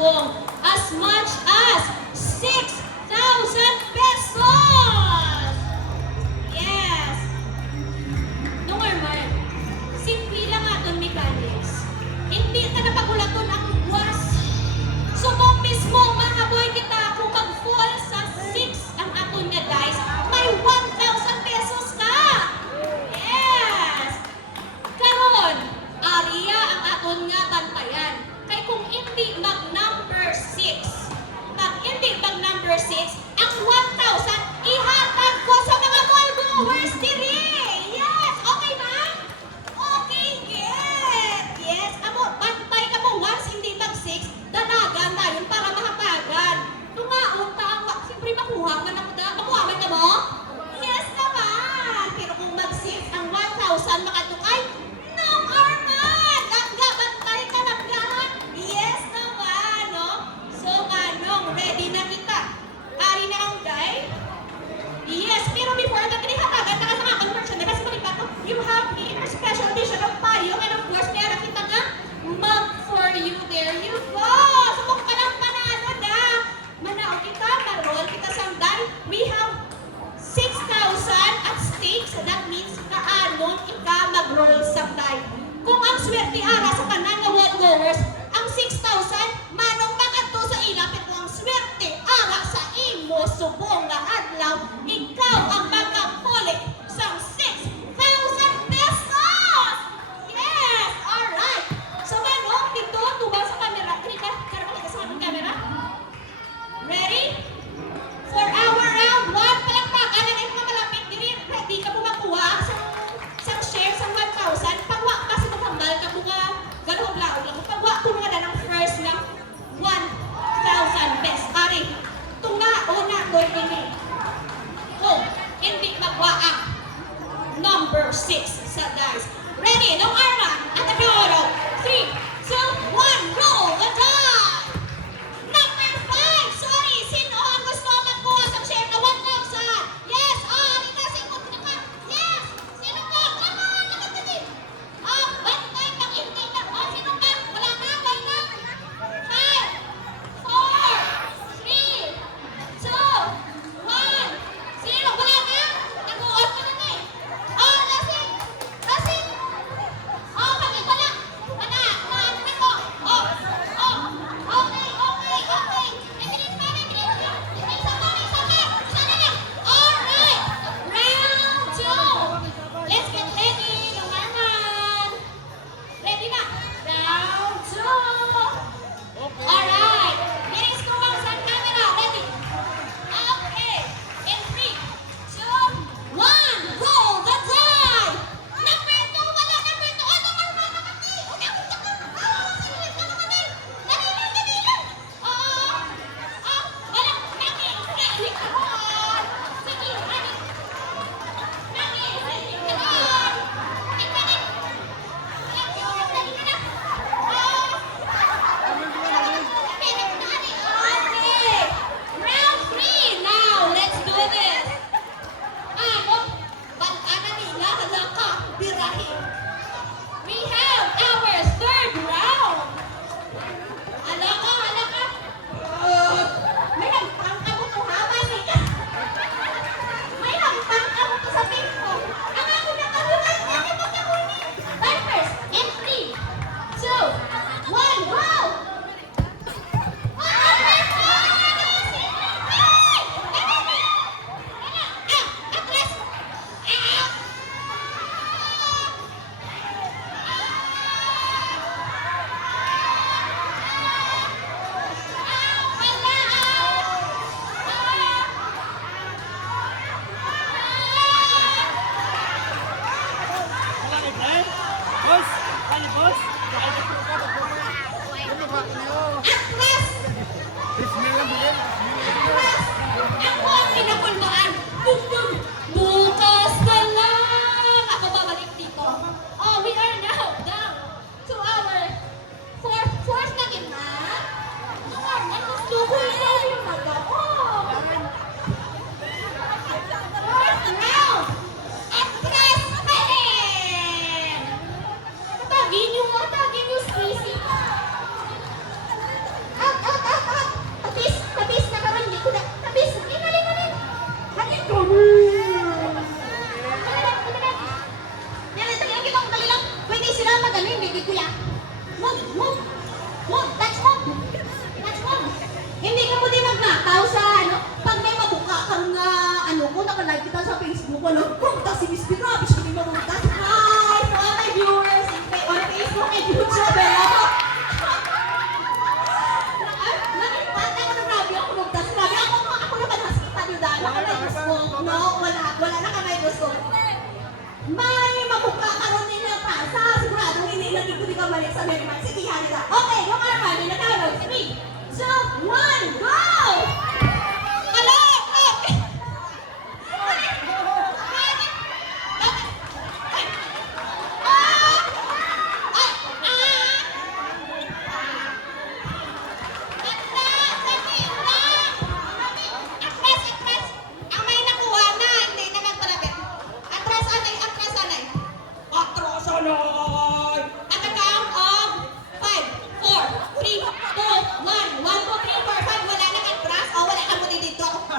subong as much as 6,000 pesos! Yes! No, Arman. Simple lang aton mechanics. Hindi ka napagulaton ang buwas. Subong mismo, mahaboy kita kung mag-fall sa 6 ang aton nga guys, may 1,000 pesos ka! Yes! Karon, ariya ang aton nga bantayan. Kay kung hindi mag-number 6, ang 1,000 ihatag ko sa mga mall goers diri! Yes! Okay ba? Okay, get! Yes! Amo, bantay ka mo once hindi mag-6, dalagan na yun para mahatagan. Tungaon tawa, siyempre makuha man ako da. Makuha man ka mo? Yes naman! Pero kung mag-6 ang 1,000 makatukay, no, Arman! Bantay ka na lahat! Yes naman, no? So, manong, ready na kita. Ari na ang day? Yes, pero before that, hatagan na ka sa mga conversion. Kasi makita ko, you have here special edition of payong and of course, meron kita nga mug for you. There you go! Subok ka lang panalo na! Manao kita, marol kita sandal. We have 6,000 at stake. So that means kaanon ika mag-roll sandal. Kung ang swerte ara sa kanan nga wall goers, ang 6,000, manong makadto sa ila. Pero kung ang swerte ara sa imo subong nga adlaw, ikaw ang magkapuli sa 6,000 pesos! Yes! Alright! So manong, dito, tubang sa camera. Trika, karapang kita sa ating camera. Ready? For our round 1, palakpakan na ito malapit diri. Ready ka po makuha sa share sa 1,000. Pagwa ka sa maghambal ka po nga galahog-laog lang. Pagwa ko nga na ng first na 1,000 pesos. Ari, tunga o na doon ini. Kung hindi magwa ang number 6 sa dice. Ready? No, Arman. At the oro. 3, 2, 1, roll the die! Number 5! Sorry, sino ang gusto magkuha sa share na 1,000? Yes! Halika, sino ka? Yes! Sino ka? Come on! Nakatili! Bantay, pakintay na. Sino ka? Wala na, wala na. 5, 4, 3, 2, 1, 0. Wala na? Naguot ka na na eh. Lasing! Lasing! Bakit wala? Wala! Ano na ko? Okay, okay, okay. Nagilin pa, nagilin pa. Isa pa, isa pa. Isa na lang. Alright. Round 2. Let's get ready. Lumanan. Ready na. Round 2. Alright. Next to one sa camera. Ready. Okay. In 3, 2, 1. Roll the die. Number 2. Wala number 2. Number 1 naman ni. Umabot ka. Silip ka naman eh. Dali lang, dali lang. Wala. Naki. Naki. Come on. Sige, naki. Naki. Sige, come on. Naki, naki. Naki, dali ka na. Okay. Round 3. Now, let's do this. Ano? Bantana nila. Hala ka. Birahin. We have our third round. Hala ka, hala ka. May nagpangka mo to, ha? Masika. May nagpangka mo to sa pinto. Ang ako nakahulay. Hindi mo kahuli. Timers. In 3, 2, 1, go! Bos, kali bos. Atlas! Bismillah bilin. Ako ang pinapulmaan. Bum-bum! Bukas na lang! Ako babalik dito. Oh, we are now down to our fourth na gitna. Normal, gusto ko yung mag-ako. Fourth round! Atlas pa rin! Tatagin yung Stacy. At kay kuya. Move, move. Move, touch move. Touch move. Hindi ka mo din magnakaw sa ano, pag may mabuka kang ano ko, nakalive kita sa Facebook, wala ko, tapos si Miss B, grabe siya may mabukas. Hi! To all my viewers on Facebook and YouTube, hello! Nakipata ko na grabe ako magtas. Grabe ako naman haskita nyo dahil nakamay gusto. No, wala na kamay gusto. May mabuka ka ron din na pasa. Siguradong iniilagay ko di ka balik sa very much. Sige, halika. Okay, yung arman, may natawag. 3, 2, 1, go! Hello!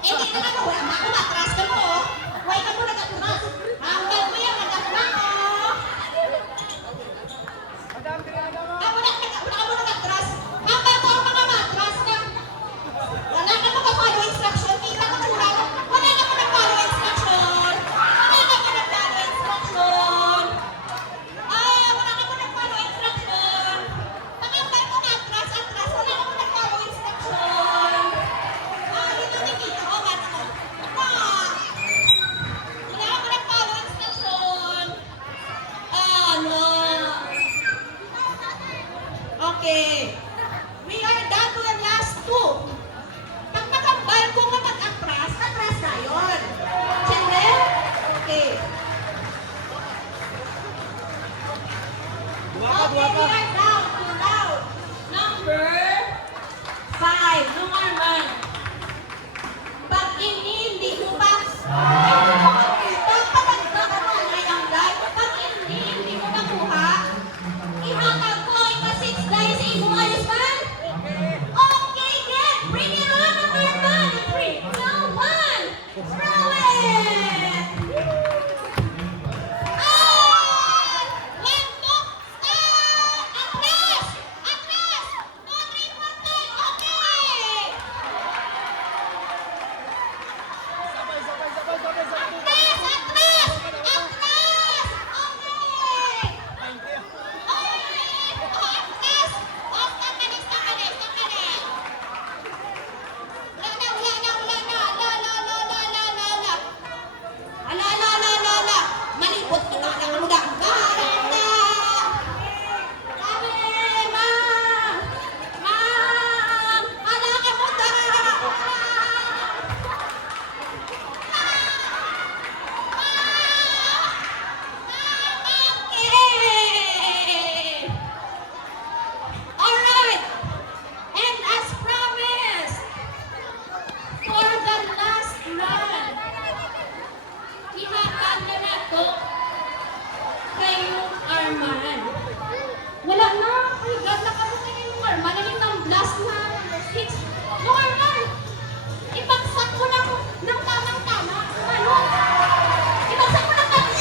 Hindi na ako, wala ako, matras ka mo. Huwag ka mo nag-atras. Hanggang mo yan, nag-atras ako. Wala ka mo nag-atras. Hanggang ko ang mga matras ka. Wala ka mo ka-follow instruction. Kita ko mura ko. Wala ka mo nag-follow instruction. Wala ka mo nag-follow instruction. Wala ka mo nag-follow instruction. Hanggang ko matras. Wala ka mo nag-follow instruction. Dito ni Kito. Wala ka nag-follow instruction. Ano? Okay. We are down to the last 2. Pag makambal ko nga mag-atras, atras na yun. Siyempre? Okay. Okay, we are down to round number 5. Nung arman. Pag hindi ko pa hindi mo nakuha, ihatag ko yung 6 guys imo ayos man? Okay, good! Bring it on, Arman! 3, 2, 1! Throw it! Ah! 1, 2, atras! Atras! 2, 3, 4, 5! Okay! Atras! Atras! Atras! Okay! Atras! Stop ka na, stop ka na, stop ka na! Wala na! Ala! Malibot ka na, ano na? Garang na! Sabi, ma'am! Ma'am! Ala ka mo na! Okay! Alright! And as promised, for the last run, ihatag na nato kay Arman. Wala na! Ay, God, nakabukin yung Arman. Naging ng blast na 6. Yung Arman! Ipagsak ko ng tamang-tama. Ano? Ipagsak ko ng tamang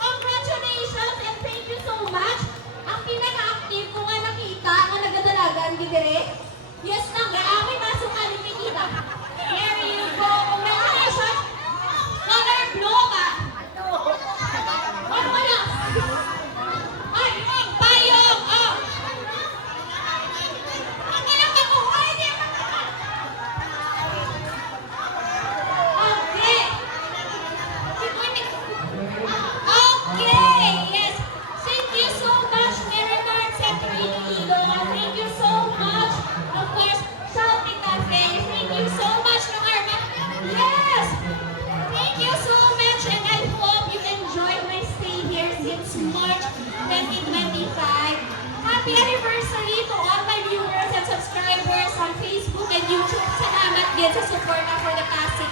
Congratulations and thank you so much. Ang pinaka-active ko nga nakita, ang nagadalagan, gidire. Yes na, grabe masukan ni Nikita. There you go. Congratulations. Color blue ka. Ano wala? Ay, payong. Oh. Ang ilang ka mo. Ay, di ba? Okay. Okay, yes. Thank you so much, Marinard Secretary. Thank you so much. Of course, Shouting Cafe. Thank you so much, Arma. Yes. Thank you so much, and I hope you enjoyed my stay here since March 2025. Happy anniversary to all my viewers and subscribers on Facebook and YouTube. Salamat din sa support for the past 6